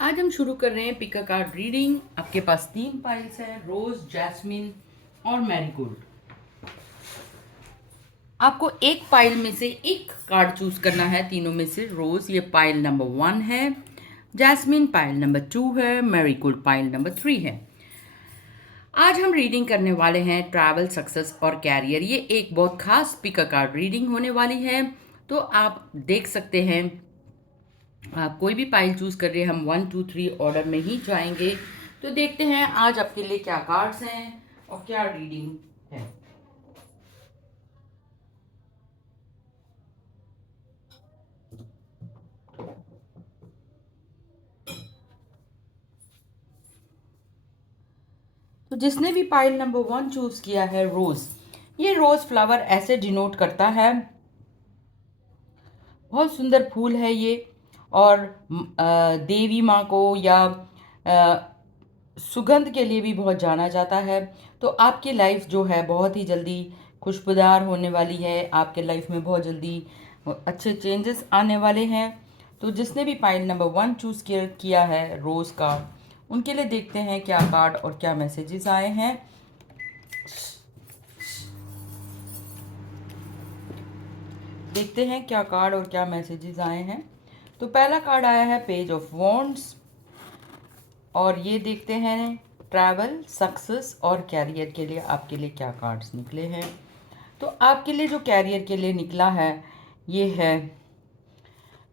आज हम शुरू कर रहे हैं पिक अ कार्ड रीडिंग। आपके पास 3 पाइल्स हैं, रोज, जैस्मिन और मैरीगोल्ड। आपको एक पाइल में से एक कार्ड चूज करना है, तीनों में से। रोज ये पाइल नंबर 1 है, जैस्मिन पाइल नंबर 2 है, मैरीगोल्ड पाइल नंबर 3 है। आज हम रीडिंग करने वाले हैं ट्रैवल, सक्सेस और कैरियर। ये एक बहुत खास पिक अ कार्ड रीडिंग होने वाली है। तो आप देख सकते हैं, आप कोई भी पाइल चूज कर रहे हैं, हम 1 2 3 ऑर्डर में ही जाएंगे। तो देखते हैं आज आपके लिए क्या कार्ड्स हैं और क्या रीडिंग है। तो जिसने भी पाइल नंबर 1 चूज किया है, रोज, ये रोज फ्लावर ऐसे डिनोट करता है, बहुत सुंदर फूल है ये। और देवी माँ को या सुगंध के लिए भी बहुत जाना जाता है। तो आपकी लाइफ जो है बहुत ही जल्दी खुशबूदार होने वाली है। आपके लाइफ में बहुत जल्दी अच्छे चेंजेस आने वाले हैं। तो जिसने भी पाइल नंबर 1 चूज किया है रोज का, उनके लिए देखते हैं क्या कार्ड और क्या मैसेजेस आए हैं। देखते हैं क्या कार्ड और क्या मैसेजेस आए हैं। तो पहला कार्ड आया है पेज ऑफ वॉन्ड्स, और ये देखते हैं ट्रैवल, सक्सेस और कैरियर के लिए आपके लिए क्या कार्ड्स निकले हैं। तो आपके लिए जो कैरियर के लिए निकला है, ये है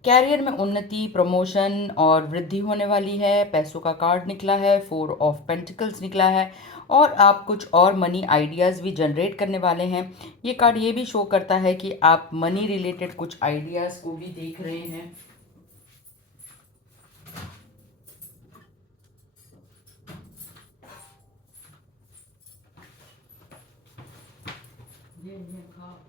कैरियर में उन्नति, प्रमोशन और वृद्धि होने वाली है। पैसों का कार्ड निकला है, 4 ऑफ पेंटिकल्स निकला है, और आप कुछ और मनी आइडियाज़ भी जनरेट करने वाले हैं। ये कार्ड ये भी शो करता है कि आप मनी रिलेटेड कुछ आइडियाज़ को भी देख रहे हैं। ये खा।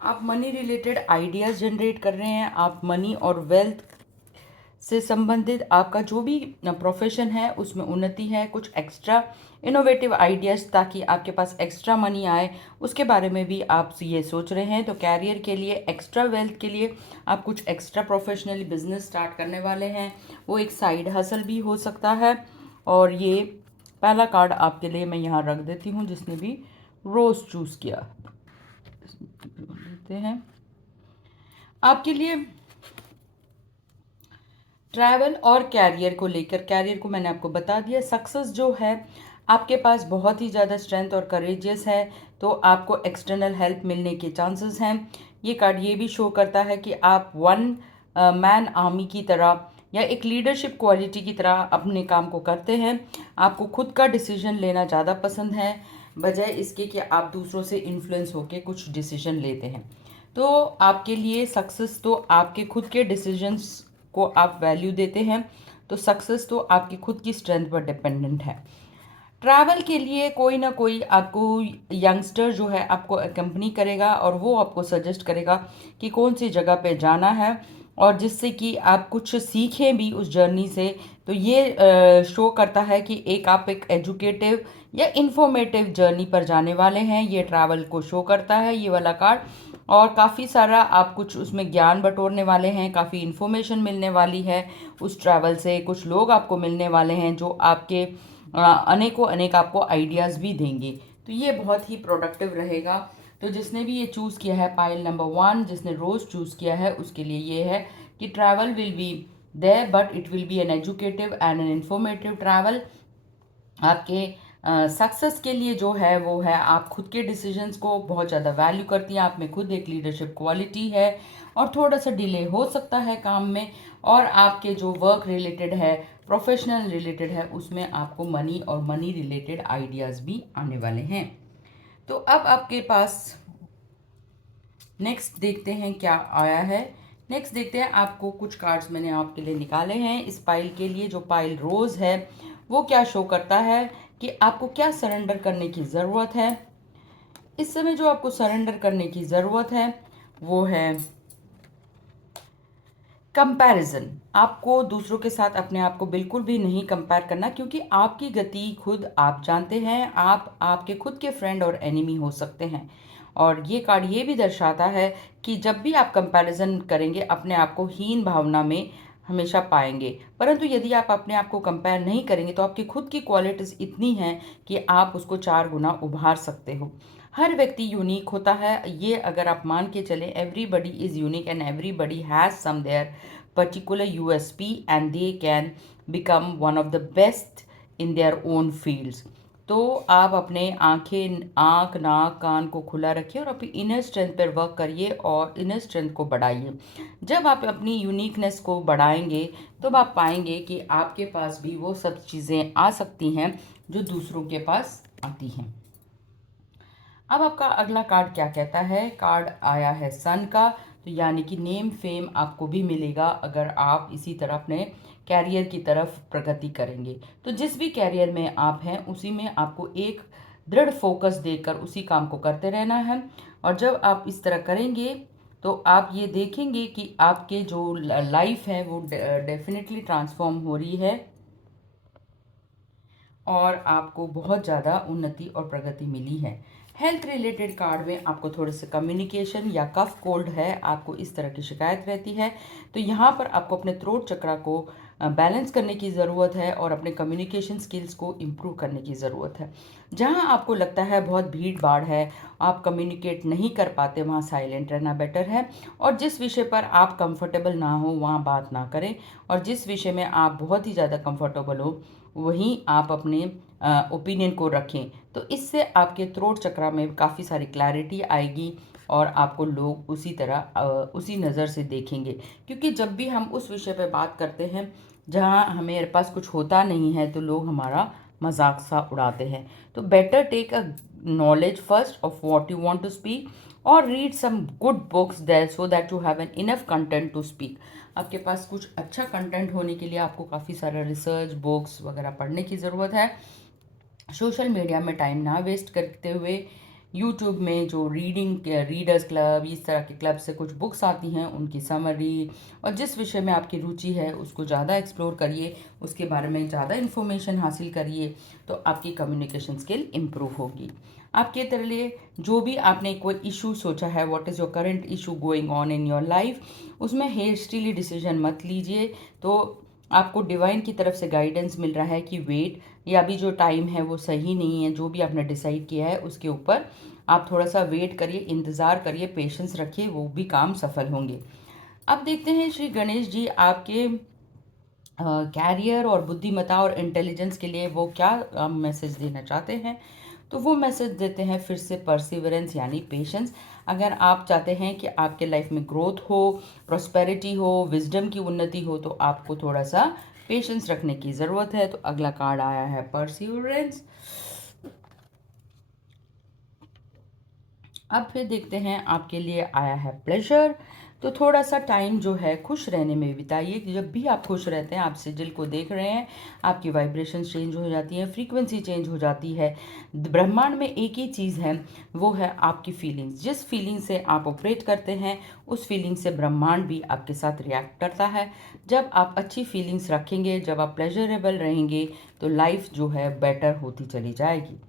आप मनी रिलेटेड आइडियाज़ जनरेट कर रहे हैं। आप मनी और वेल्थ से संबंधित आपका जो भी प्रोफेशन है उसमें उन्नति है। कुछ एक्स्ट्रा इनोवेटिव आइडियाज़, ताकि आपके पास एक्स्ट्रा मनी आए, उसके बारे में भी आप ये सोच रहे हैं। तो कैरियर के लिए, एक्स्ट्रा वेल्थ के लिए आप कुछ एक्स्ट्रा प्रोफेशनली बिजनेस स्टार्ट करने वाले हैं। वो एक साइड हसल भी हो सकता है। और ये पहला कार्ड आपके लिए मैं यहाँ रख देती हूँ, जिसने भी रोज़ चूज़ किया। देते हैं आपके लिए ट्रैवल और कैरियर को लेकर। कैरियर को मैंने आपको बता दिया। सक्सेस जो है, आपके पास बहुत ही ज़्यादा स्ट्रेंथ और करेजियस है, तो आपको एक्सटर्नल हेल्प मिलने के चांसेस हैं। ये कार्ड ये भी शो करता है कि आप वन मैन आर्मी की तरह या एक लीडरशिप क्वालिटी की तरह अपने काम को करते हैं। आपको खुद का डिसीजन लेना ज़्यादा पसंद है, बजाय इसके कि आप दूसरों से इन्फ्लुएंस होकर कुछ डिसीजन लेते हैं। तो आपके लिए सक्सेस तो आपके खुद के डिसीजंस को आप वैल्यू देते हैं, तो सक्सेस तो आपकी खुद की स्ट्रेंथ पर डिपेंडेंट है। ट्रैवल के लिए कोई ना कोई आपको यंगस्टर जो है आपको अकम्पनी करेगा, और वो आपको सजेस्ट करेगा कि कौन सी जगह पे जाना है, और जिससे कि आप कुछ सीखें भी उस जर्नी से। तो ये शो करता है कि आप एक एजुकेटिव या इंफॉर्मेटिव जर्नी पर जाने वाले हैं। ये ट्रैवल को शो करता है ये वाला कार्ड। और काफ़ी सारा आप कुछ उसमें ज्ञान बटोरने वाले हैं, काफ़ी इन्फॉर्मेशन मिलने वाली है उस ट्रैवल से। कुछ लोग आपको मिलने वाले हैं जो आपके अनेकों अनेक आपको आइडियाज़ भी देंगे। तो ये बहुत ही प्रोडक्टिव रहेगा। तो जिसने भी ये चूज़ किया है पाइल नंबर 1, जिसने रोज़ चूज़ किया है, उसके लिए ये है कि travel will be there, but it will be an educative and an informative travel. आपके सक्सेस के लिए जो है वो है, आप खुद के डिसीजंस को बहुत ज़्यादा वैल्यू करती हैं। आप में खुद एक लीडरशिप क्वालिटी है, और थोड़ा सा डिले हो सकता है काम में। और आपके जो वर्क रिलेटेड है, प्रोफेशनल रिलेटेड है, उसमें आपको मनी और मनी रिलेटेड आइडियाज़ भी आने वाले हैं। तो अब आपके पास नेक्स्ट देखते हैं क्या आया है। नेक्स्ट देखते हैं, आपको कुछ कार्ड्स मैंने आपके लिए निकाले हैं इस पाइल के लिए। जो पाइल रोज़ है वो क्या शो करता है कि आपको क्या सरेंडर करने की ज़रूरत है। इस समय जो आपको सरेंडर करने की ज़रूरत है वो है कंपैरिजन, आपको दूसरों के साथ अपने आप को बिल्कुल भी नहीं कंपेयर करना, क्योंकि आपकी गति खुद आप जानते हैं। आप आपके खुद के फ्रेंड और एनिमी हो सकते हैं। और ये कार्ड ये भी दर्शाता है कि जब भी आप कंपैरिजन करेंगे अपने आप को हीन भावना में हमेशा पाएंगे। परंतु यदि आप अपने आप को कंपेयर नहीं करेंगे तो आपकी खुद की क्वालिटीज इतनी हैं कि आप उसको 4 गुना उभार सकते हो। हर व्यक्ति यूनिक होता है, ये अगर आप मान के चलें, everybody is unique and everybody has some their particular USP and they can become one of the best in their own fields। तो आप अपने आँख नाक कान को खुला रखिए और अपनी इनर स्ट्रेंथ पर वर्क करिए और इनर स्ट्रेंथ को बढ़ाइए। जब आप अपनी यूनिकनेस को बढ़ाएंगे तो आप पाएंगे कि आपके पास भी वो सब चीज़ें आ सकती हैं जो दूसरों के पास आती हैं। अब आपका अगला कार्ड क्या कहता है? कार्ड आया है सन का। तो यानी कि नेम फेम आपको भी मिलेगा अगर आप इसी तरह अपने कैरियर की तरफ प्रगति करेंगे। तो जिस भी कैरियर में आप हैं उसी में आपको एक दृढ़ फोकस देकर उसी काम को करते रहना है। और जब आप इस तरह करेंगे तो आप ये देखेंगे कि आपके जो लाइफ है वो डेफिनेटली ट्रांसफॉर्म हो रही है और आपको बहुत ज़्यादा उन्नति और प्रगति मिली है। हेल्थ रिलेटेड कार्ड में आपको थोड़े से कम्युनिकेशन या कफ कोल्ड है, आपको इस तरह की शिकायत रहती है, तो यहाँ पर आपको अपने थ्रोट चक्रा को बैलेंस करने की ज़रूरत है और अपने कम्युनिकेशन स्किल्स को इम्प्रूव करने की ज़रूरत है। जहाँ आपको लगता है बहुत भीड़ भाड़ है, आप कम्युनिकेट नहीं कर पाते, वहाँ साइलेंट रहना बेटर है। और जिस विषय पर आप कंफर्टेबल ना हो वहाँ बात ना करें, और जिस विषय में आप बहुत ही ज़्यादा कंफर्टेबल हो वहीं आप अपने ओपिनियन को रखें। तो इससे आपके थ्रोट चक्रा में काफ़ी सारी क्लैरिटी आएगी और आपको लोग उसी तरह उसी नज़र से देखेंगे। क्योंकि जब भी हम उस विषय पर बात करते हैं जहाँ हमें पास कुछ होता नहीं है तो लोग हमारा मजाक सा उड़ाते हैं। तो better take a knowledge first of what you want to speak और read some good books there so that you have an enough content to speak. आपके पास कुछ अच्छा कंटेंट होने के लिए आपको काफ़ी सारा रिसर्च बुक्स वगैरह पढ़ने की ज़रूरत है। सोशल मीडिया में टाइम ना वेस्ट करते हुए यूट्यूब में जो रीडर्स क्लब इस तरह के क्लब से कुछ बुक्स आती हैं उनकी समरी और जिस विषय में आपकी रुचि है उसको ज़्यादा एक्सप्लोर करिए, उसके बारे में ज़्यादा इन्फॉर्मेशन हासिल करिए, तो आपकी कम्युनिकेशन स्किल इम्प्रूव होगी। आपके तरह जो भी आपने कोई इशू सोचा है, what is your current issue going on in your life, उसमें हेस्टीली डिसीजन मत लीजिए। तो आपको डिवाइन की तरफ से गाइडेंस मिल रहा है कि वेट, या अभी जो टाइम है वो सही नहीं है, जो भी आपने डिसाइड किया है उसके ऊपर आप थोड़ा सा वेट करिए, इंतज़ार करिए, पेशेंस रखिए, वो भी काम सफल होंगे। अब देखते हैं श्री गणेश जी आपके कैरियर और बुद्धिमत्ता और इंटेलिजेंस के लिए वो क्या मैसेज देना चाहते हैं। तो वो मैसेज देते हैं फिर से परसिवरेंस यानी पेशेंस। अगर आप चाहते हैं कि आपके लाइफ में ग्रोथ हो, प्रॉस्पेरिटी हो, विजडम की उन्नति हो, तो आपको थोड़ा सा पेशेंस रखने की ज़रूरत है। तो अगला कार्ड आया है परसिवरेंस। अब फिर देखते हैं आपके लिए आया है प्लेजर। तो थोड़ा सा टाइम जो है खुश रहने में बिताइए। जब भी आप खुश रहते हैं, आप सिजिल को देख रहे हैं, आपकी वाइब्रेशन चेंज हो जाती है, फ्रीक्वेंसी चेंज हो जाती है। ब्रह्मांड में एक ही चीज़ है, वो है आपकी फीलिंग्स। जिस फीलिंग से आप ऑपरेट करते हैं उस फीलिंग से ब्रह्मांड भी आपके साथ रिएक्ट करता है। जब आप अच्छी फीलिंग्स रखेंगे, जब आप प्लेजरेबल रहेंगे, तो लाइफ जो है बेटर होती चली जाएगी।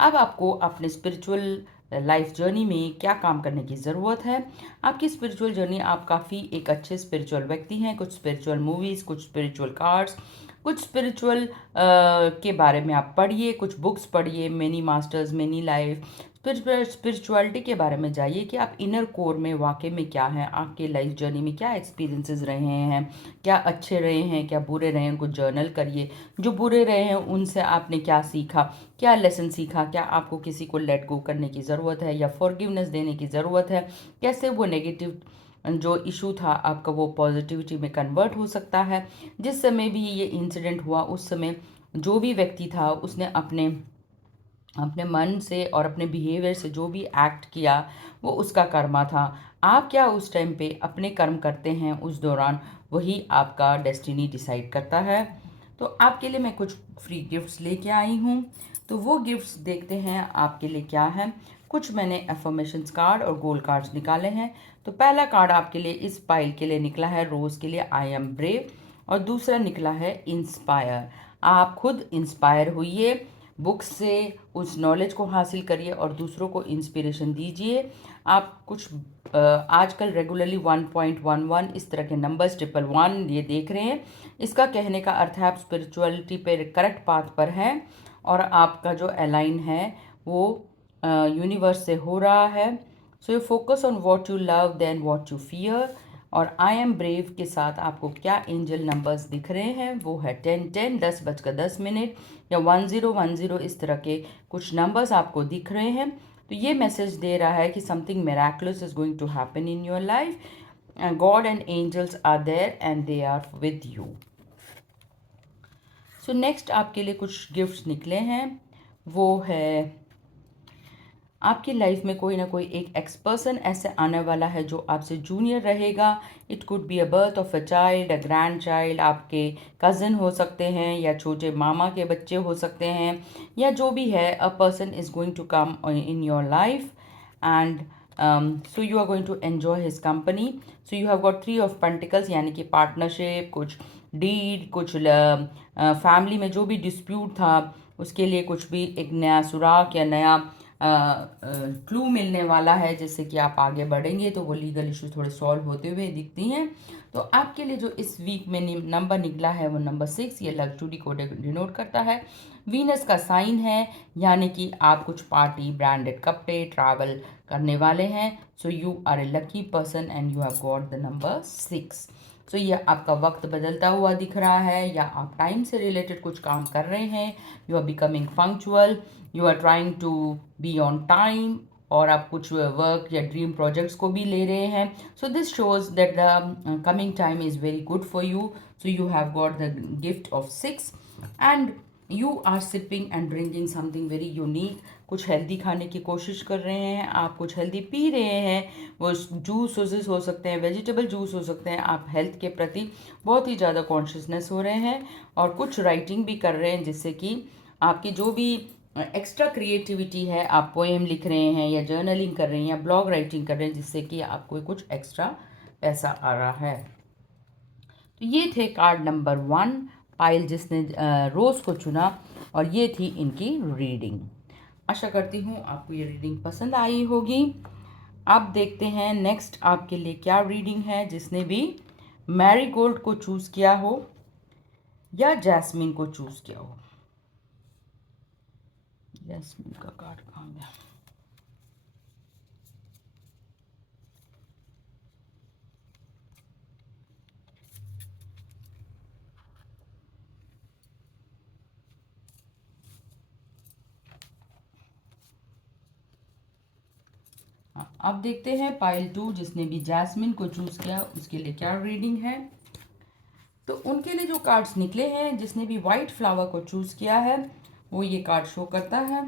अब आपको अपने स्पिरिचुअल लाइफ जर्नी में क्या काम करने की ज़रूरत है। आपकी स्पिरिचुअल जर्नी, आप काफ़ी एक अच्छे स्पिरिचुअल व्यक्ति हैं। कुछ स्पिरिचुअल मूवीज़, कुछ स्पिरिचुअल कार्ड्स, कुछ स्पिरिचुअल के बारे में आप पढ़िए, कुछ बुक्स पढ़िए, mini masters, mini life, spirituality के बारे में जाइए कि आप इनर कोर में वाकई में क्या है, आपके लाइफ जर्नी में क्या एक्सपीरियंसेस रहे हैं, क्या अच्छे रहे हैं, क्या बुरे रहे हैं, उनको जर्नल करिए। जो बुरे रहे हैं उनसे आपने क्या सीखा, क्या लेसन सीखा, क्या आपको किसी को लेट गो करने की ज़रूरत है या फॉरगिवनेस देने की ज़रूरत है, कैसे वो नेगेटिव जो इशू था आपका वो पॉजिटिविटी में कन्वर्ट हो सकता है। जिस समय भी ये इंसिडेंट हुआ उस समय जो भी व्यक्ति था उसने अपने अपने मन से और अपने बिहेवियर से जो भी एक्ट किया वो उसका कर्मा था। आप क्या उस टाइम पे अपने कर्म करते हैं उस दौरान, वही आपका डेस्टिनी डिसाइड करता है। तो आपके लिए मैं कुछ फ्री गिफ्ट्स लेके आई हूँ, तो वो गिफ्ट्स देखते हैं आपके लिए क्या है। कुछ मैंने एफर्मेशंस कार्ड और गोल कार्ड्स निकाले हैं। तो पहला कार्ड आपके लिए इस पाइल के लिए निकला है रोज़ के लिए आई एम ब्रेव, और दूसरा निकला है इंस्पायर। आप खुद इंस्पायर होइए, बुक्स से उस नॉलेज को हासिल करिए और दूसरों को इंस्पिरेशन दीजिए। आप कुछ आजकल रेगुलरली 1.11 इस तरह के नंबर्स 111 ये देख रहे हैं। इसका कहने का अर्थ है आप स्पिरिचुअलिटी पे करेक्ट पाथ पर हैं और आपका जो अलाइन है वो यूनिवर्स से हो रहा है। So you focus on what you love then what you fear. और आई एम ब्रेव के साथ आपको क्या एंजल नंबर्स दिख रहे हैं वो है 10:10, 10:10 या 1010, इस तरह के कुछ नंबर्स आपको दिख रहे हैं। तो ये मैसेज दे रहा है कि something miraculous is going to happen in your life, God and angels are there and they are with you. So next आपके लिए कुछ गिफ्ट्स निकले हैं, वो है आपकी लाइफ में कोई ना कोई एक एक्स पर्सन ऐसे आने वाला है जो आपसे जूनियर रहेगा। It could be a birth of a child, a grand child, आपके कज़न हो सकते हैं या छोटे मामा के बच्चे हो सकते हैं, या जो भी है, a person is going to come in your life and so you are going to enjoy his company. So you have got 3 of pentacles, यानी कि पार्टनरशिप, कुछ डीड, कुछ फैमिली में जो भी डिस्प्यूट था उसके लिए कुछ भी एक नया सुराग या नया क्लू मिलने वाला है, जिससे कि आप आगे बढ़ेंगे तो वो लीगल इशू थोड़े सॉल्व होते हुए दिखती हैं। तो आपके लिए जो इस वीक में नंबर निकला है वो नंबर 6, ये लग्जरी को डिनोट करता है। वीनस का साइन है, यानी कि आप कुछ पार्टी, ब्रांडेड कपड़े, ट्रैवल करने वाले हैं। So you are a lucky person and you have got the number 6। सो ये आपका वक्त बदलता हुआ दिख रहा है, या आप टाइम से रिलेटेड कुछ काम कर रहे हैं। You are becoming punctual, you are trying to be on time, और आप कुछ वर्क या ड्रीम प्रोजेक्ट्स को भी ले रहे हैं। So this shows that the coming time is very good for you. So you have got the gift of 6 and you are sipping and drinking something very unique. कुछ healthy खाने की कोशिश कर रहे हैं, आप कुछ हेल्दी पी रहे हैं, वो जूस हो सकते हैं, वेजिटेबल जूस हो सकते हैं। आप हेल्थ के प्रति बहुत ही ज़्यादा कॉन्शियसनेस हो रहे हैं, और कुछ राइटिंग भी कर रहे हैं, जिससे कि आपकी जो भी एक्स्ट्रा क्रिएटिविटी है, आप पोएम लिख रहे हैं या जर्नलिंग कर रहे हैं या ब्लॉग राइटिंग कर रहे हैं, जिससे कि आपको कुछ एक्स्ट्रा पैसा आ रहा है। तो ये थे कार्ड नंबर 1 पायल जिसने रोज़ को चुना, और ये थी इनकी रीडिंग। आशा करती हूँ आपको ये रीडिंग पसंद आई होगी। अब देखते हैं नेक्स्ट आपके लिए क्या रीडिंग है, जिसने भी मैरीगोल्ड को चूज़ किया हो या जैस्मिन को चूज़ किया हो। जैस्मिन का कार्ड कहाँ गया? अब देखते हैं पाइल 2 जिसने भी जैस्मिन को चूज़ किया उसके लिए क्या रीडिंग है। तो उनके लिए जो कार्ड्स निकले हैं, जिसने भी वाइट फ्लावर को चूज़ किया है वो ये कार्ड शो करता है।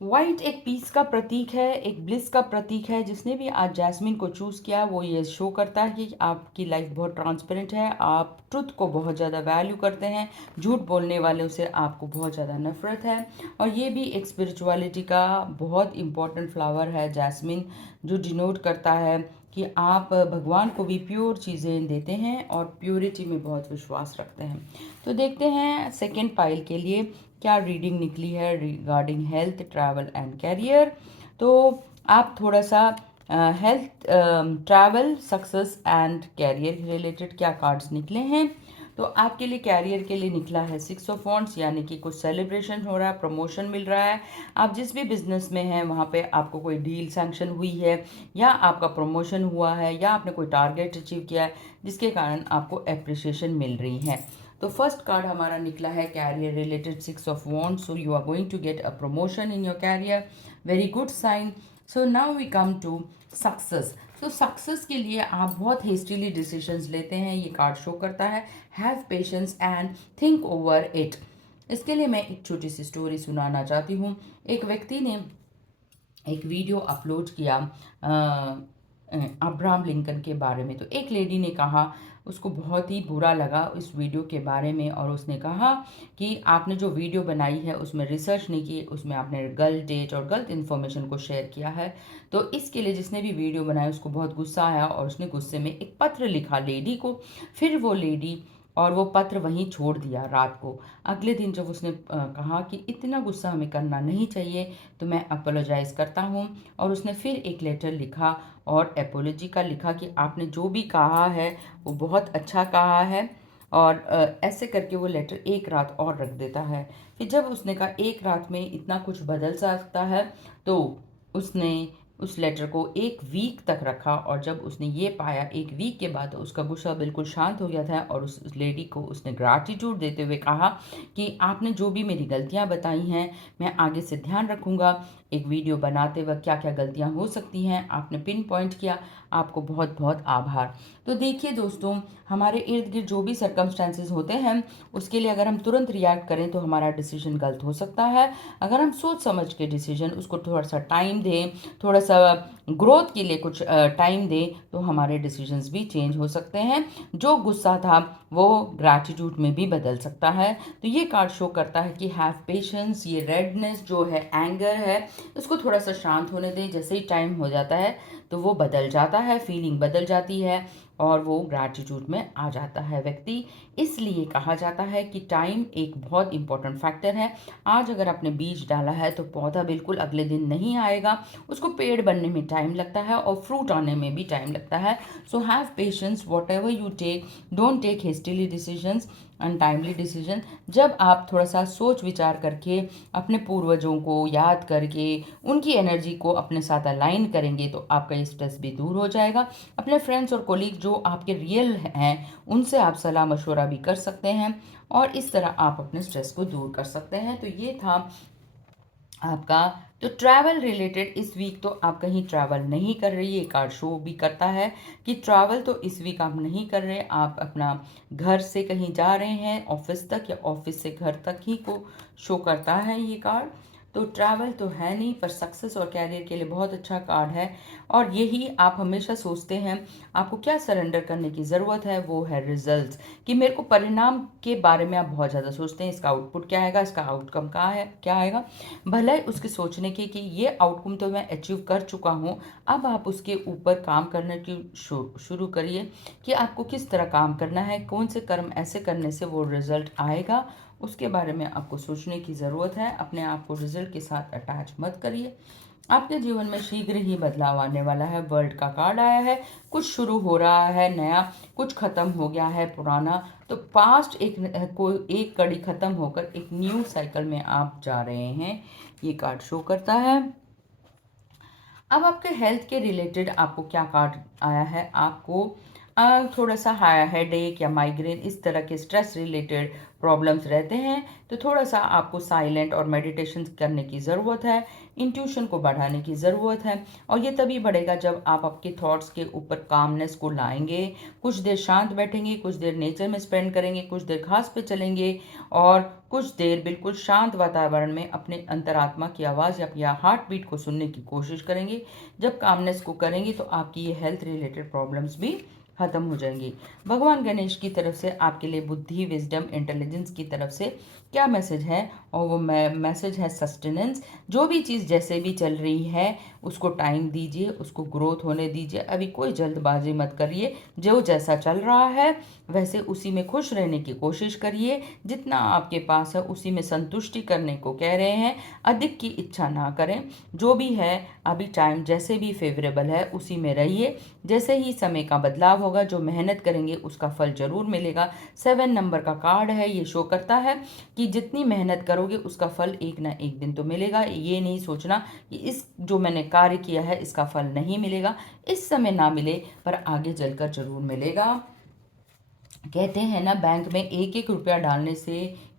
वाइट एक पीस का प्रतीक है, एक ब्लिस का प्रतीक है। जिसने भी आज जैस्मिन को चूज़ किया वो ये शो करता है कि आपकी लाइफ बहुत ट्रांसपेरेंट है, आप ट्रुथ को बहुत ज़्यादा वैल्यू करते हैं, झूठ बोलने वालों से आपको बहुत ज़्यादा नफरत है। और ये भी एक स्पिरिचुअलिटी का बहुत इम्पॉर्टेंट फ्लावर है जैस्मिन, जो डिनोट करता है कि आप भगवान को भी प्योर चीज़ें देते हैं और प्योरिटी में बहुत विश्वास रखते हैं। तो देखते हैं सेकेंड पाइल के लिए क्या रीडिंग निकली है regarding health, travel and career. तो आप थोड़ा सा health, travel, success and career related क्या कार्ड्स निकले हैं। तो आपके लिए कैरियर के लिए निकला है 6 ऑफ वॉन्ड्स, यानी कि कुछ सेलिब्रेशन हो रहा है, प्रमोशन मिल रहा है। आप जिस भी बिजनेस में हैं वहाँ पे आपको कोई डील सैंक्शन हुई है, या आपका प्रमोशन हुआ है, या आपने कोई टारगेट अचीव किया है, जिसके कारण आपको एप्रिसिएशन मिल रही है। तो फर्स्ट कार्ड हमारा निकला है career related 6 of wands. So you are going to get a promotion in your career, very good sign. So now we come to success. तो सक्सेस के लिए आप बहुत हेस्टिली डिसीजंस लेते हैं, ये कार्ड शो करता है। Have patience and think over it. इसके लिए मैं एक छोटी सी स्टोरी सुनाना चाहती हूँ। एक व्यक्ति ने एक वीडियो अपलोड किया अब्राहम लिंकन के बारे में। तो एक लेडी ने कहा उसको बहुत ही बुरा लगा इस वीडियो के बारे में, और उसने कहा कि आपने जो वीडियो बनाई है उसमें रिसर्च नहीं की, उसमें आपने गलत डेट और गलत इन्फॉर्मेशन को शेयर किया है। तो इसके लिए जिसने भी वीडियो बनाया उसको बहुत गुस्सा आया, और उसने गुस्से में एक पत्र लिखा लेडी को। फिर वो लेडी और वो पत्र वहीं छोड़ दिया रात को। अगले दिन जब उसने कहा कि इतना गुस्सा हमें करना नहीं चाहिए, तो मैं अपोलोजाइज़ करता हूँ, और उसने फिर एक लेटर लिखा और एपोलॉजी का लिखा कि आपने जो भी कहा है वो बहुत अच्छा कहा है, और ऐसे करके वो लेटर एक रात और रख देता है। फिर जब उसने कहा एक रात में इतना कुछ बदल सकता है, तो उसने उस लेटर को एक वीक तक रखा, और जब उसने ये पाया एक वीक के बाद, तो उसका गुस्सा बिल्कुल शांत हो गया था, और उस लेडी को उसने ग्रैटिट्यूड देते हुए कहा कि आपने जो भी मेरी गलतियां बताई हैं मैं आगे से ध्यान रखूंगा। एक वीडियो बनाते वक्त क्या क्या गलतियां हो सकती हैं आपने पिन पॉइंट किया, आपको बहुत बहुत आभार। तो देखिए दोस्तों, हमारे इर्द गिर्द जो भी सर्कमस्टेंसेस होते हैं उसके लिए अगर हम तुरंत रिएक्ट करें तो हमारा डिसीजन गलत हो सकता है। अगर हम सोच समझ के डिसीजन उसको थोड़ा सा टाइम दें, थोड़ा सा ग्रोथ के लिए कुछ टाइम दें, तो हमारे डिसीजंस भी चेंज हो सकते हैं। जो गुस्सा था वो ग्रैटिट्यूड में भी बदल सकता है। तो ये कार्ड शो करता है कि हैव पेशेंस। ये रेडनेस जो है, एंगर है, उसको थोड़ा सा शांत होने दें। जैसे ही टाइम हो जाता है तो वो बदल जाता है, फीलिंग बदल जाती है, और वो ग्रैटिट्यूड में आ जाता है व्यक्ति। इसलिए कहा जाता है कि टाइम एक बहुत इंपॉर्टेंट फैक्टर है। आज अगर आपने बीज डाला है तो पौधा बिल्कुल अगले दिन नहीं आएगा, उसको पेड़ बनने में टाइम लगता है और फ्रूट आने में भी टाइम लगता है। So have patience, whatever you take, don't take hastily decisions, untimely decision. जब आप थोड़ा सा सोच विचार करके, अपने पूर्वजों को याद करके, उनकी एनर्जी को अपने साथ अलाइन करेंगे, तो आपका स्ट्रेस भी दूर हो जाएगा। अपने फ्रेंड्स और कोलीग जो आपके रियल हैं उनसे आप सलाह मशवरा भी कर सकते हैं, और इस तरह आप अपने स्ट्रेस को दूर कर सकते हैं। तो ये था आपका। तो ट्रैवल रिलेटेड इस वीक तो आप कहीं ट्रैवल नहीं कर रही है, कार्ड शो भी करता है कि ट्रैवल तो इस वीक आप नहीं कर रहे, आप अपना घर से कहीं जा रहे हैं ऑफिस तक, या ऑफिस से घर तक ही को शो करता है ये कार्ड। तो ट्रैवल तो है नहीं, पर सक्सेस और कैरियर के लिए बहुत अच्छा कार्ड है। और यही आप हमेशा सोचते हैं, आपको क्या सरेंडर करने की ज़रूरत है, वो है रिजल्ट्स। कि मेरे को परिणाम के बारे में आप बहुत ज़्यादा सोचते हैं, इसका आउटपुट क्या आएगा, इसका आउटकम कहाँ है, क्या आएगा। भले उसके सोचने की कि ये आउटकम तो मैं अचीव कर चुका हूँ, अब आप उसके ऊपर काम करने की शुरू करिए कि आपको किस तरह काम करना है, कौन से कर्म ऐसे करने से वो रिजल्ट आएगा, उसके बारे में आपको सोचने की ज़रूरत है। अपने आप को रिजल्ट के साथ अटैच मत करिए। आपके जीवन में शीघ्र ही बदलाव आने वाला है। वर्ल्ड का कार्ड आया है, कुछ शुरू हो रहा है नया, कुछ खत्म हो गया है पुराना। तो पास्ट कोई एक कड़ी खत्म होकर एक न्यू साइकिल में आप जा रहे हैं, ये कार्ड शो करता है। अब आपके हेल्थ के रिलेटेड आपको क्या कार्ड आया है, आपको थोड़ा सा हेडेक या माइग्रेन इस तरह के स्ट्रेस रिलेटेड प्रॉब्लम्स रहते हैं, तो थोड़ा सा आपको साइलेंट और मेडिटेशन करने की ज़रूरत है, इंट्यूशन को बढ़ाने की ज़रूरत है। और ये तभी बढ़ेगा जब आप आपके थॉट्स के ऊपर कामनेस को लाएंगे, कुछ देर शांत बैठेंगे, कुछ देर नेचर में स्पेंड करेंगे, कुछ देर घास पे चलेंगे, और कुछ देर बिल्कुल शांत वातावरण में अपने अंतरात्मा की आवाज़ या हार्ट बीट को सुनने की कोशिश करेंगे। जब कामनेस को करेंगे तो आपकी ये हेल्थ रिलेटेड प्रॉब्लम्स भी खत्म हो जाएंगी। भगवान गणेश की तरफ से आपके लिए बुद्धि, विजडम, इंटेलिजेंस की तरफ से क्या मैसेज है, और वो मैसेज है सस्टेनेंस। जो भी चीज़ जैसे भी चल रही है उसको टाइम दीजिए, उसको ग्रोथ होने दीजिए, अभी कोई जल्दबाजी मत करिए। जो जैसा चल रहा है वैसे उसी में खुश रहने की कोशिश करिए। जितना आपके पास है उसी में संतुष्टि करने को कह रहे हैं, अधिक की इच्छा ना करें। जो भी है अभी टाइम जैसे भी फेवरेबल है उसी में रहिए। जैसे ही समय का बदलाव होगा, जो मेहनत करेंगे उसका फल जरूर मिलेगा। 7 नंबर का कार्ड है, ये शो करता है कि जितनी मेहनत करोगे उसका फल एक ना एक दिन तो मिलेगा। ये नहीं सोचना कि इस जो मैंने कार्य किया है इसका फल नहीं मिलेगा, इस समय ना मिले पर आगे चलकर जरूर मिलेगा। कहते हैं ना, बैंक में एक एक रुपया डालने से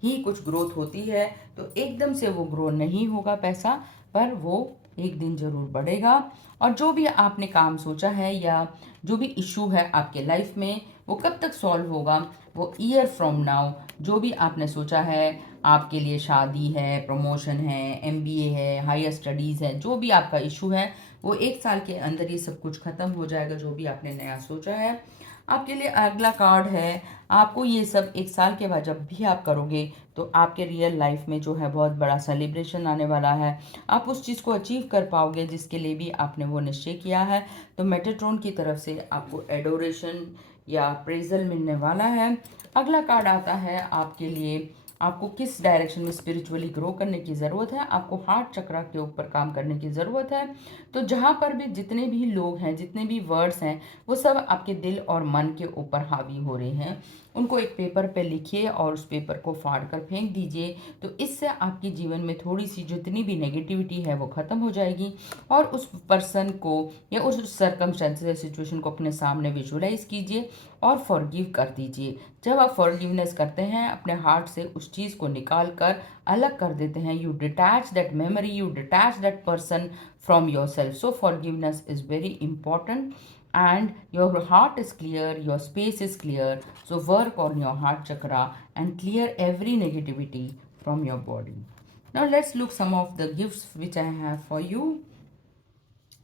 ही कुछ ग्रोथ होती है, तो एकदम से वो ग्रो नहीं होगा पैसा, पर वो एक दिन जरूर बढ़ेगा। और जो भी आपने काम सोचा है या जो भी इशू है आपके लाइफ में, वो कब तक सॉल्व होगा, वो ईयर फ्रॉम नाउ। जो भी आपने सोचा है, आपके लिए शादी है, प्रमोशन है, एमबीए है, हायर स्टडीज़ है, जो भी आपका इशू है वो 1 साल के अंदर ये सब कुछ खत्म हो जाएगा, जो भी आपने नया सोचा है। आपके लिए अगला कार्ड है, आपको ये सब 1 साल के बाद जब भी आप करोगे तो आपके रियल लाइफ में जो है बहुत बड़ा सेलिब्रेशन आने वाला है। आप उस चीज़ को अचीव कर पाओगे जिसके लिए भी आपने वो निश्चय किया है। तो मेटाट्रॉन की तरफ से आपको एडोरेशन या प्रेजल मिलने वाला है। अगला कार्ड आता है आपके लिए, आपको किस डायरेक्शन में स्पिरिचुअली ग्रो करने की ज़रूरत है, आपको हार्ट चक्रा के ऊपर काम करने की ज़रूरत है। तो जहाँ पर भी जितने भी लोग हैं, जितने भी वर्ड्स हैं, वो सब आपके दिल और मन के ऊपर हावी हो रहे हैं, उनको एक पेपर पे लिखिए और उस पेपर को फाड़ कर फेंक दीजिए। तो इससे आपके जीवन में थोड़ी सी जितनी भी नेगेटिविटी है वो ख़त्म हो जाएगी और उस पर्सन को या उस सर्कमस्टेंसेस या सिचुएशन को अपने सामने विजुअलाइज कीजिए और फॉरगिव कर दीजिए। जब आप फॉरगिवनेस करते हैं, अपने हार्ट से उस चीज़ को निकाल कर अलग कर देते हैं, you detach that memory, you detach that person from yourself. So forgiveness is very important and your heart is clear, your space is clear. So work on your heart chakra and clear every negativity from your body. Now let's look some of the gifts which I have for you.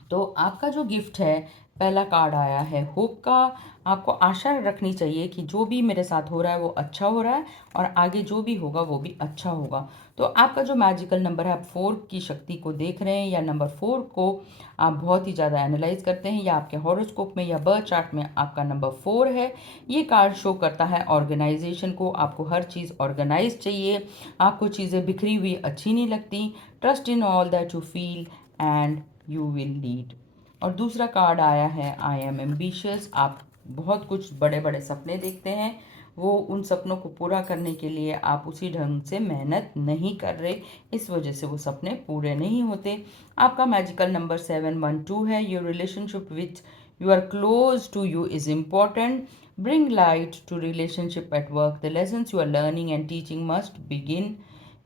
तो आपका जो gift है, पहला card आया है hope का। आपको आशा रखनी चाहिए कि जो भी मेरे साथ हो रहा है वो अच्छा हो रहा है और आगे जो भी होगा वो भी अच्छा होगा। तो आपका जो मैजिकल नंबर है, आप 4 की शक्ति को देख रहे हैं या नंबर 4 को आप बहुत ही ज़्यादा एनालाइज करते हैं या आपके हॉरोस्कोप में या बर्थ चार्ट में आपका नंबर 4 है। ये कार्ड शो करता है ऑर्गेनाइजेशन को। आपको हर चीज़ ऑर्गेनाइज चाहिए, आपको चीज़ें बिखरी हुई अच्छी नहीं लगती। Trust in all that you feel and you will lead. और दूसरा कार्ड आया है आई एम एम्बिशियस। आप बहुत कुछ बड़े बड़े सपने देखते हैं, वो उन सपनों को पूरा करने के लिए आप उसी ढंग से मेहनत नहीं कर रहे, इस वजह से वो सपने पूरे नहीं होते। आपका मैजिकल नंबर 712 है। Your relationship which you are close to you is important. Bring light to relationship at work. The lessons you are learning and teaching must begin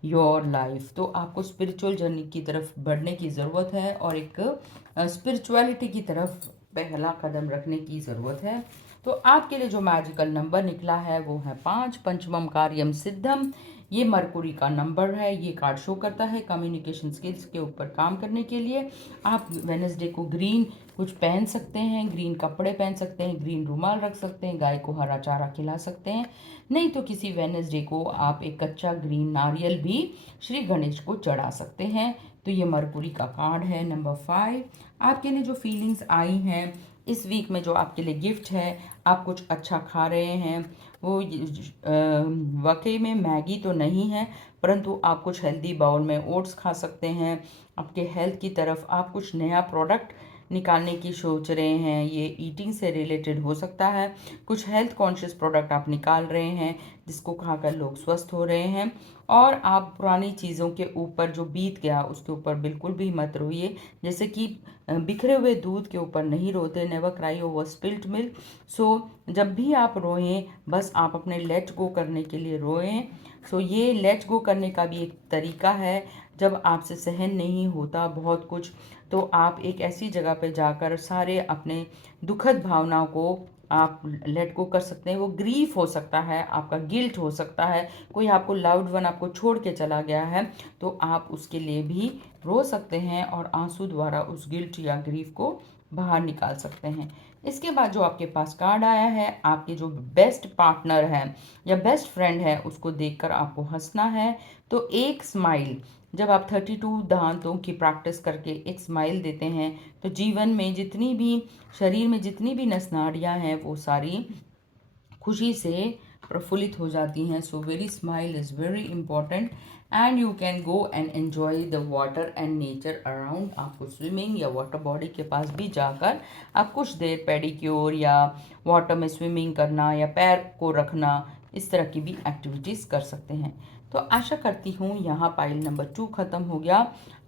your life. तो आपको स्पिरिचुअल जर्नी की तरफ बढ़ने की ज़रूरत है और एक स्पिरिचुअलिटी की तरफ पहला कदम रखने की ज़रूरत है। तो आपके लिए जो मैजिकल नंबर निकला है वो है 5, पंचमम कार्यम सिद्धम। ये मरकुरी का नंबर है। ये कार्ड शो करता है कम्युनिकेशन स्किल्स के ऊपर काम करने के लिए आप वेनसडे को ग्रीन कुछ पहन सकते हैं, ग्रीन कपड़े पहन सकते हैं, ग्रीन रुमाल रख सकते हैं, गाय को हरा चारा खिला सकते हैं। नहीं तो किसी वेनसडे को आप एक कच्चा ग्रीन नारियल भी श्री गणेश को चढ़ा सकते हैं। तो ये मरकुरी का कार्ड है नंबर 5। आपके लिए जो फीलिंग्स आई हैं इस वीक में, जो आपके लिए गिफ्ट है, आप कुछ अच्छा खा रहे हैं। वो वाकई में मैगी तो नहीं है, परंतु आप कुछ हेल्दी बाउल में ओट्स खा सकते हैं। आपके हेल्थ की तरफ आप कुछ नया प्रोडक्ट निकालने की सोच रहे हैं, ये ईटिंग से रिलेटेड हो सकता है। कुछ हेल्थ कॉन्शियस प्रोडक्ट आप निकाल रहे हैं जिसको खाकर लोग स्वस्थ हो रहे हैं। और आप पुरानी चीज़ों के ऊपर जो बीत गया उसके ऊपर बिल्कुल भी मत रोइए। जैसे कि बिखरे हुए दूध के ऊपर नहीं रोते, never cry over spilt milk. So जब भी आप रोएं, बस आप अपने लेट गो करने के लिए रोएं। सो ये लेट गो करने का भी एक तरीका है। जब आपसे सहन नहीं होता बहुत कुछ, तो आप एक ऐसी जगह पे जाकर सारे अपने दुखद भावनाओं को आप लेट गो कर सकते हैं। वो ग्रीफ हो सकता है, आपका गिल्ट हो सकता है, कोई आपको लाउड वन आपको छोड़ के चला गया है, तो आप उसके लिए भी रो सकते हैं और आंसू द्वारा उस गिल्ट या ग्रीफ को बाहर निकाल सकते हैं। इसके बाद जो आपके पास कार्ड आया है, आपके जो बेस्ट पार्टनर है या बेस्ट फ्रेंड है उसको देखकर आपको हंसना है। तो एक स्माइल, जब आप 32 दांतों की प्रैक्टिस करके एक स्माइल देते हैं तो जीवन में जितनी भी, शरीर में जितनी भी नस नाड़ियाँ हैं वो सारी खुशी से प्रफुल्लित हो जाती हैं। So very smile is very important and you can go and enjoy the water and nature around. आपको स्विमिंग या वाटर बॉडी के पास भी जाकर आप कुछ देर पेडिक्योर या वाटर में स्विमिंग करना या पैर को रखना, इस तरह की भी एक्टिविटीज़ कर सकते हैं। तो आशा करती हूँ यहाँ पाइल नंबर 2 ख़त्म हो गया।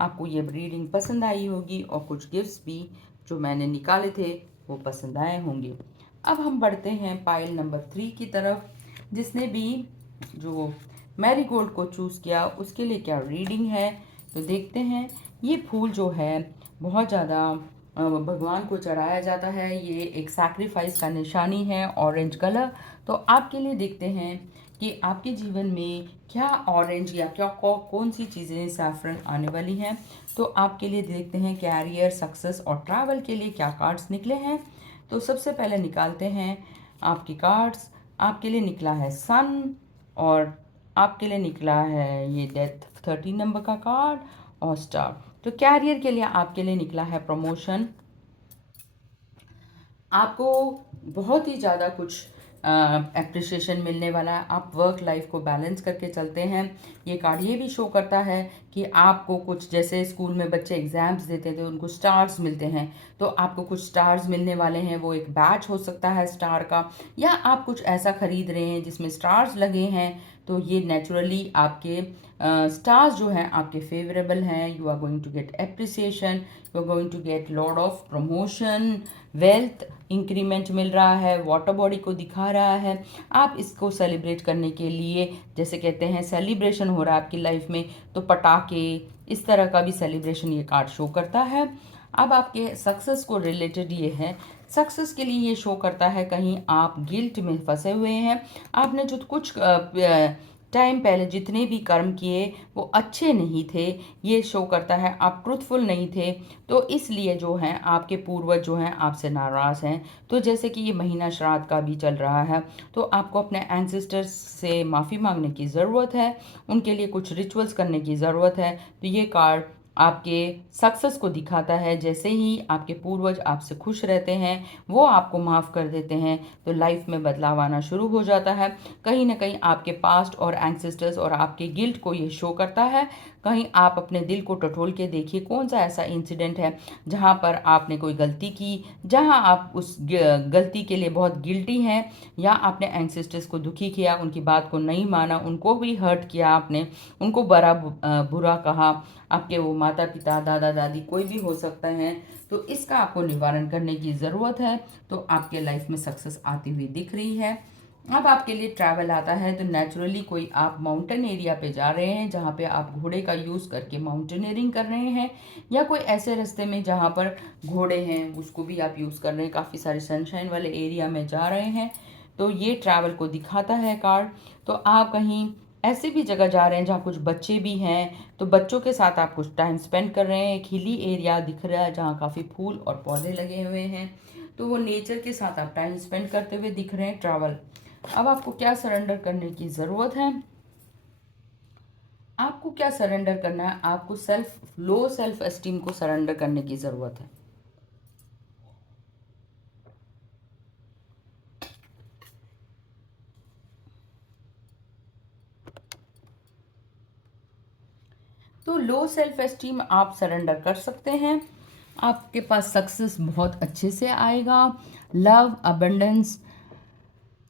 आपको ये रीडिंग पसंद आई होगी और कुछ गिफ्ट्स भी जो मैंने निकाले थे वो पसंद आए होंगे। अब हम बढ़ते हैं पाइल नंबर 3 की तरफ। जिसने भी जो मैरीगोल्ड को चूज़ किया उसके लिए क्या रीडिंग है, तो देखते हैं। ये फूल जो है बहुत ज़्यादा भगवान को चढ़ाया जाता है, ये एक सैक्रिफाइस का निशानी है, ऑरेंज कलर। तो आपके लिए देखते हैं कि आपके जीवन में क्या ऑरेंज या क्या कौन सी चीज़ें सैफरन आने वाली हैं। तो आपके लिए देखते हैं कैरियर, सक्सेस और ट्रैवल के लिए क्या कार्ड्स निकले हैं। तो सबसे पहले निकालते हैं आपकी कार्ड्स, आपके लिए निकला है सन, और आपके लिए निकला है ये डेथ 13 नंबर का कार्ड, और स्टार। तो कैरियर के लिए आपके लिए निकला है प्रमोशन। आपको बहुत ही ज़्यादा कुछ एप्रिसिएशन मिलने वाला है। आप वर्क लाइफ को बैलेंस करके चलते हैं। ये कार्ड ये भी शो करता है कि आपको कुछ, जैसे स्कूल में बच्चे एग्ज़ाम्स देते थे उनको स्टार्स मिलते हैं, तो आपको कुछ स्टार्स मिलने वाले हैं। वो एक बैच हो सकता है स्टार का, या आप कुछ ऐसा खरीद रहे हैं जिसमें स्टार्स लगे हैं, तो ये नेचुरली आपके स्टार्स जो हैं आपके फेवरेबल हैं। You are going to get appreciation, you are going to get lot of promotion, wealth increment मिल रहा है, वाटर बॉडी को दिखा रहा है। आप इसको सेलिब्रेट करने के लिए, जैसे कहते हैं सेलिब्रेशन हो रहा है आपकी लाइफ में, तो पटाखे, इस तरह का भी सेलिब्रेशन ये कार्ड शो करता है। अब आपके सक्सेस को रिलेटेड ये है, सक्सेस के लिए ये शो करता है कहीं आप गिल्ट में फंसे हुए हैं। आपने जो कुछ टाइम पहले जितने भी कर्म किए वो अच्छे नहीं थे, ये शो करता है आप ट्रुथफुल नहीं थे, तो इसलिए जो हैं आपके पूर्वज जो हैं आपसे नाराज़ हैं। तो जैसे कि ये महीना श्राद्ध का भी चल रहा है, तो आपको अपने एंसेस्टर्स से माफ़ी मांगने की ज़रूरत है, उनके लिए कुछ रिचुअल्स करने की ज़रूरत है। तो ये कार्ड आपके सक्सेस को दिखाता है। जैसे ही आपके पूर्वज आपसे खुश रहते हैं, वो आपको माफ़ कर देते हैं, तो लाइफ में बदलाव आना शुरू हो जाता है। कहीं ना कहीं आपके पास्ट और एंसेस्टर्स और आपके गिल्ट को ये शो करता है। कहीं आप अपने दिल को टटोल के देखिए, कौन सा ऐसा इंसिडेंट है जहाँ पर आपने कोई गलती की, जहाँ आप उस गलती के लिए बहुत गिल्टी हैं, या आपने एंसेस्टर्स को दुखी किया, उनकी बात को नहीं माना, उनको भी हर्ट किया आपने, उनको बुरा कहा। आपके वो माता पिता, दादा दादी, कोई भी हो सकता है। तो इसका आपको निवारण करने की ज़रूरत है। तो आपके लाइफ में सक्सेस आती हुई दिख रही है। अब आपके लिए ट्रैवल आता है, तो नेचुरली कोई आप माउंटेन एरिया पे जा रहे हैं जहाँ पे आप घोड़े का यूज़ करके माउंटेनियरिंग कर रहे हैं, या कोई ऐसे रास्ते में जहाँ पर घोड़े हैं उसको भी आप यूज़ कर रहे हैं, काफ़ी सारे सनशाइन वाले एरिया में जा रहे हैं। तो ये ट्रैवल को दिखाता है कार्ड। तो आप कहीं ऐसी भी जगह जा रहे हैं जहाँ कुछ बच्चे भी हैं, तो बच्चों के साथ आप कुछ टाइम स्पेंड कर रहे हैं। एक हिली एरिया दिख रहा है जहाँ काफ़ी फूल और पौधे लगे हुए हैं, तो वो नेचर के साथ आप टाइम स्पेंड करते हुए दिख रहे हैं ट्रैवल। अब आपको क्या सरेंडर करने की ज़रूरत है? आपको क्या सरेंडर करना है? आपको लो सेल्फ एस्टीम को सरेंडर करने की ज़रूरत है। तो लो सेल्फ एस्टीम आप सरेंडर कर सकते हैं। आपके पास सक्सेस बहुत अच्छे से आएगा। लव, अबंडेंस,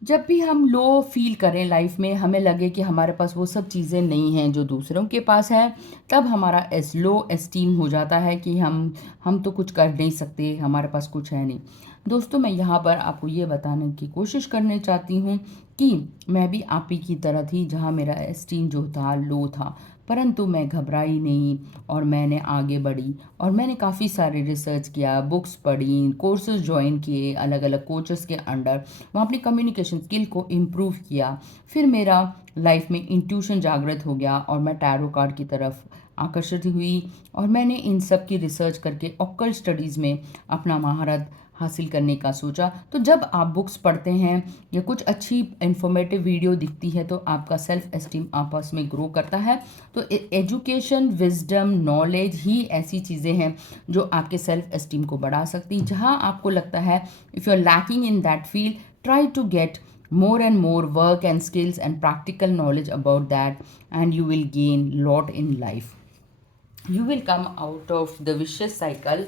जब भी हम लो फील करें लाइफ में, हमें लगे कि हमारे पास वो सब चीज़ें नहीं हैं जो दूसरों के पास है, तब हमारा लो एस्टीम हो जाता है कि हम तो कुछ कर नहीं सकते, हमारे पास कुछ है नहीं। दोस्तों, मैं यहाँ पर आपको ये बताने की कोशिश करने चाहती हूँ कि मैं भी आप ही की तरह थी, जहाँ मेरा एस्टीम जो था लो था, परंतु मैं घबराई नहीं और मैंने आगे बढ़ी, और मैंने काफ़ी सारे रिसर्च किया, बुक्स पढ़ी, कोर्सेज ज्वाइन किए अलग अलग कोचेस के अंडर, वहाँ अपनी कम्युनिकेशन स्किल को इम्प्रूव किया। फिर मेरा लाइफ में इंट्यूशन जागृत हो गया और मैं टैरो कार्ड की तरफ आकर्षित हुई, और मैंने इन सब की रिसर्च करके ऑक्कल्ट स्टडीज़ में अपना महारत हासिल करने का सोचा। तो जब आप बुक्स पढ़ते हैं या कुछ अच्छी इंफॉर्मेटिव वीडियो दिखती है, तो आपका सेल्फ एस्टीम आपस में ग्रो करता है। तो एजुकेशन, विजडम, नॉलेज ही ऐसी चीज़ें हैं जो आपके सेल्फ एस्टीम को बढ़ा सकती। जहाँ आपको लगता है if you are lacking in that field, try to get more and more work and skills and practical knowledge about that, and you will gain lot in life. You will come out of the vicious cycle,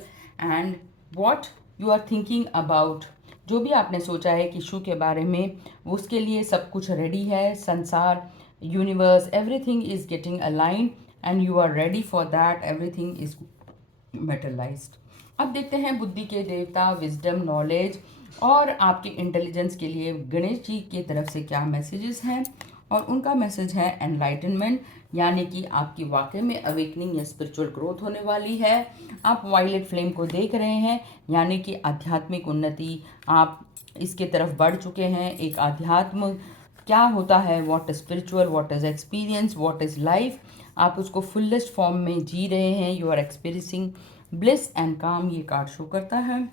and what you are thinking about, जो भी आपने सोचा है किशु के बारे में, उसके लिए सब कुछ रेडी है। संसार, universe, everything is getting aligned and you are ready for that, everything is materialized. अब देखते हैं बुद्धि के देवता, विजडम, नॉलेज और आपके इंटेलिजेंस के लिए गणेश जी की तरफ से क्या मैसेजेस हैं। और उनका मैसेज है एनलाइटनमेंट, यानी कि आपकी वाकई में अवेकनिंग या स्पिरिचुअल ग्रोथ होने वाली है। आप वायलेट फ्लेम को देख रहे हैं, यानी कि आध्यात्मिक उन्नति, आप इसके तरफ बढ़ चुके हैं। एक आध्यात्म क्या होता है, what is spiritual, what is experience, what is life, आप उसको फुलेस्ट फॉर्म में जी रहे हैं। You are experiencing bliss and calm, ये कार्ड शो करता है।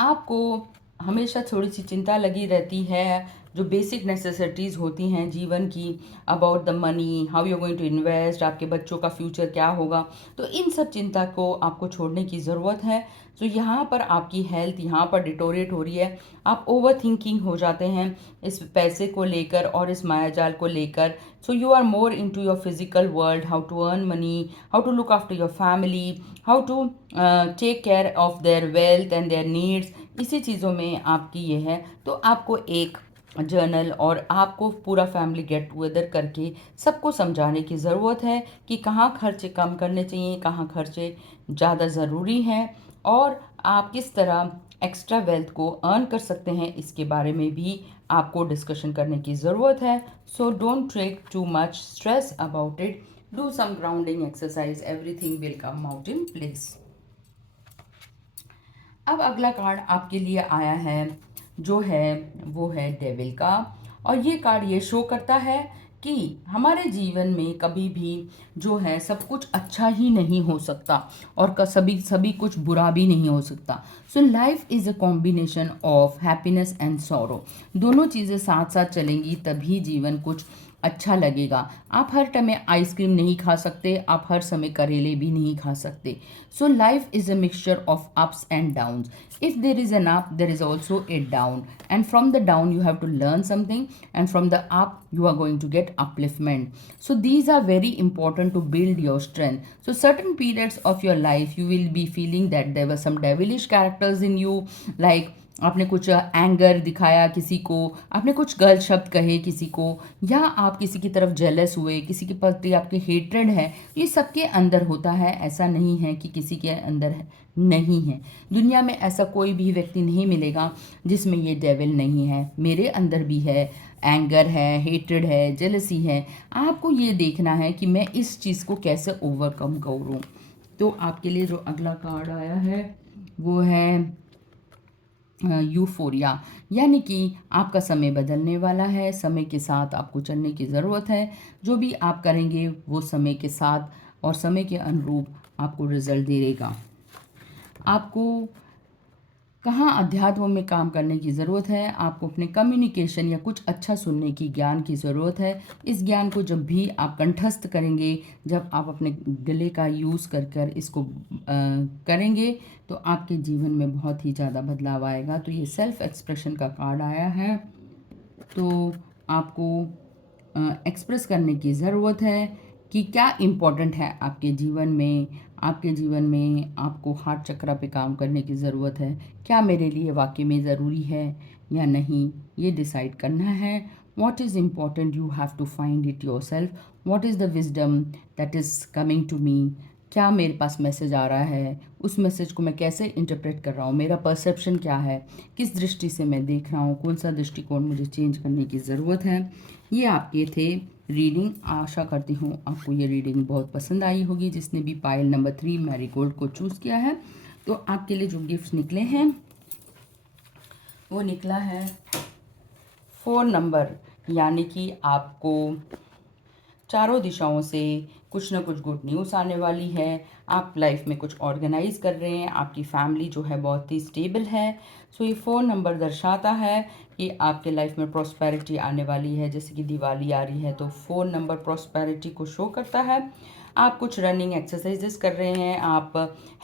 आपको हमेशा थोड़ी सी चिंता लगी रहती है, जो बेसिक नेसेसिटीज़ होती हैं जीवन की, about the money, how you going to invest, आपके बच्चों का फ्यूचर क्या होगा, तो इन सब चिंता को आपको छोड़ने की ज़रूरत है। तो यहाँ पर आपकी हेल्थ यहाँ पर डिटोरेट हो रही है, आप ओवर थिंकिंग हो जाते हैं इस पैसे को लेकर और इस मायाजाल को लेकर। So you are more into your physical world, how to earn money, how to look after your family, how to take care of their wealth and their needs, इसी चीज़ों में आपकी ये है। तो आपको एक जर्नल और आपको पूरा फैमिली गेट टुगेदर करके सबको समझाने की ज़रूरत है कि कहाँ खर्चे कम करने चाहिए, कहाँ खर्चे ज़्यादा ज़रूरी हैं, और आप किस तरह एक्स्ट्रा वेल्थ को अर्न कर सकते हैं, इसके बारे में भी आपको डिस्कशन करने की ज़रूरत है। So don't take too much stress about it, do some grounding exercise, everything will come out in place. अब अगला कार्ड आपके लिए आया है, जो है वो है डेविल का। और ये कार्ड ये शो करता है कि हमारे जीवन में कभी भी जो है सब कुछ अच्छा ही नहीं हो सकता, और सभी सभी कुछ बुरा भी नहीं हो सकता। So life is a combination of happiness and sorrow, दोनों चीज़ें साथ साथ चलेंगी तभी जीवन कुछ अच्छा लगेगा। आप हर टाइम आइसक्रीम नहीं खा सकते, आप हर समय करेले भी नहीं खा सकते। So life is a mixture of ups and downs. If there is an up, there is also a down, and from the down you have to learn something, and from the up you are going to get upliftment. So these are very important to build your strength. So certain periods of your life you will be feeling that there were some devilish characters in you, like आपने कुछ anger दिखाया किसी को, आपने कुछ गलत शब्द कहे किसी को, या आप किसी की तरफ जेलस हुए, किसी के प्रति आपके हेट्रेड है, ये सबके अंदर होता है। ऐसा नहीं है कि किसी के अंदर नहीं है। दुनिया में ऐसा कोई भी व्यक्ति नहीं मिलेगा जिसमें ये डेविल नहीं है। मेरे अंदर भी है, एंगर है, हेट्रेड है, जेलसी है। आपको ये देखना है कि मैं इस चीज़ को कैसे ओवरकम करूँ। तो आपके लिए जो अगला कार्ड आया है वो है यूफोरिया, यानी कि आपका समय बदलने वाला है, समय के साथ आपको चलने की ज़रूरत है। जो भी आप करेंगे वो समय के साथ और समय के अनुरूप आपको रिजल्ट देगा। आपको कहाँ अध्यात्म में काम करने की ज़रूरत है, आपको अपने कम्युनिकेशन या कुछ अच्छा सुनने की ज्ञान की ज़रूरत है। इस ज्ञान को जब भी आप कंठस्थ करेंगे, जब आप अपने गले का यूज़ कर कर इसको करेंगे, तो आपके जीवन में बहुत ही ज़्यादा बदलाव आएगा। तो ये सेल्फ एक्सप्रेशन का कार्ड आया है, तो आपको एक्सप्रेस करने की ज़रूरत है कि क्या इम्पोर्टेंट है आपके जीवन में। आपके जीवन में आपको हार्ट चक्र पे काम करने की ज़रूरत है, क्या मेरे लिए वाकई में ज़रूरी है या नहीं, ये डिसाइड करना है। What is important, you have to find it yourself. What is the wisdom that is coming to me, क्या मेरे पास मैसेज आ रहा है, उस मैसेज को मैं कैसे इंटरप्रेट कर रहा हूँ, मेरा परसेप्शन क्या है, किस दृष्टि से मैं देख रहा हूँ, कौन सा दृष्टिकोण मुझे चेंज करने की ज़रूरत है। ये आपके थे रीडिंग। आशा करती हूँ आपको ये रीडिंग बहुत पसंद आई होगी। जिसने भी पाइल नंबर 3 मैरीगोल्ड को चूज़ किया है, तो आपके लिए जो गिफ्ट्स निकले हैं वो निकला है 4 नंबर, यानी कि आपको चारों दिशाओं से कुछ ना कुछ गुड न्यूज़ आने वाली है। आप लाइफ में कुछ ऑर्गेनाइज कर रहे हैं, आपकी फैमिली जो है बहुत ही स्टेबल है। सो ये 4 नंबर दर्शाता है कि आपके लाइफ में प्रॉस्पेरिटी आने वाली है। जैसे कि दिवाली आ रही है तो 4 नंबर प्रॉस्पेरिटी को शो करता है। आप कुछ रनिंग एक्सरसाइजेस कर रहे हैं, आप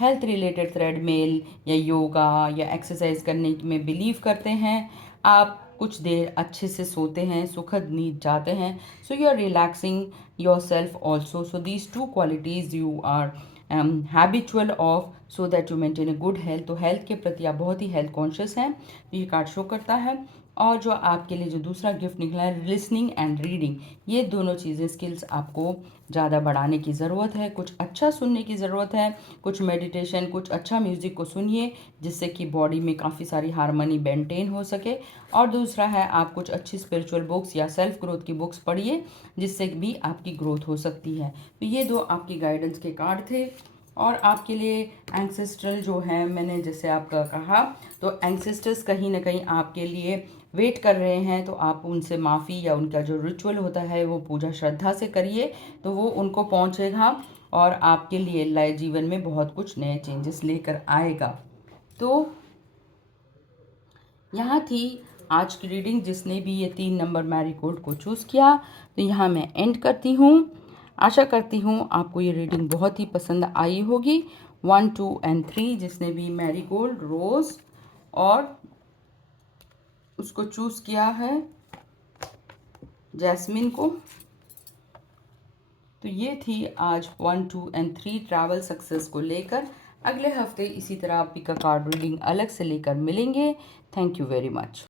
हेल्थ रिलेटेड थ्रेडमिल या योगा या एक्सरसाइज करने में बिलीव करते हैं, आप कुछ देर अच्छे से सोते हैं, सुखद नींद जाते हैं। So you are relaxing yourself also. So these 2 qualities you are habitual of, so that you maintain a good health. तो हेल्थ के प्रति आप बहुत ही हेल्थ कॉन्शियस हैं, ये कार्ड शो करता है। और जो आपके लिए जो दूसरा गिफ्ट निकला है लिसनिंग एंड रीडिंग, ये दोनों चीज़ें स्किल्स आपको ज़्यादा बढ़ाने की ज़रूरत है। कुछ अच्छा सुनने की ज़रूरत है, कुछ मेडिटेशन, कुछ अच्छा म्यूज़िक को सुनिए जिससे कि बॉडी में काफ़ी सारी हार्मनी मेंटेन हो सके। और दूसरा है आप कुछ अच्छी स्पिरिचुअल बुक्स या सेल्फ ग्रोथ की बुक्स पढ़िए जिससे भी आपकी ग्रोथ हो सकती है। तो ये 2 आपकी गाइडेंस के कार्ड थे। और आपके लिए एंसेस्ट्रल जो है, मैंने जैसे आपका कहा, तो एंसेस्टर्स कहीं ना कहीं आपके लिए वेट कर रहे हैं, तो आप उनसे माफ़ी या उनका जो रिचुअल होता है वो पूजा श्रद्धा से करिए, तो वो उनको पहुंचेगा और आपके लिए लाइफ जीवन में बहुत कुछ नए चेंजेस लेकर आएगा। तो यहाँ थी आज की रीडिंग। जिसने भी ये 3 नंबर मैरीगोल्ड को चूज़ किया, तो यहाँ मैं एंड करती हूँ। आशा करती हूँ आपको ये रीडिंग बहुत ही पसंद आई होगी। 1, 2 एंड 3 जिसने भी मैरीगोल्ड, रोज़ और उसको चूज़ किया है जैस्मिन को। तो ये थी आज 1, 2 एंड 3 ट्रैवल सक्सेस को लेकर। अगले हफ्ते इसी तरह आपकी का कार्ड रीडिंग अलग से लेकर मिलेंगे। Thank you very much.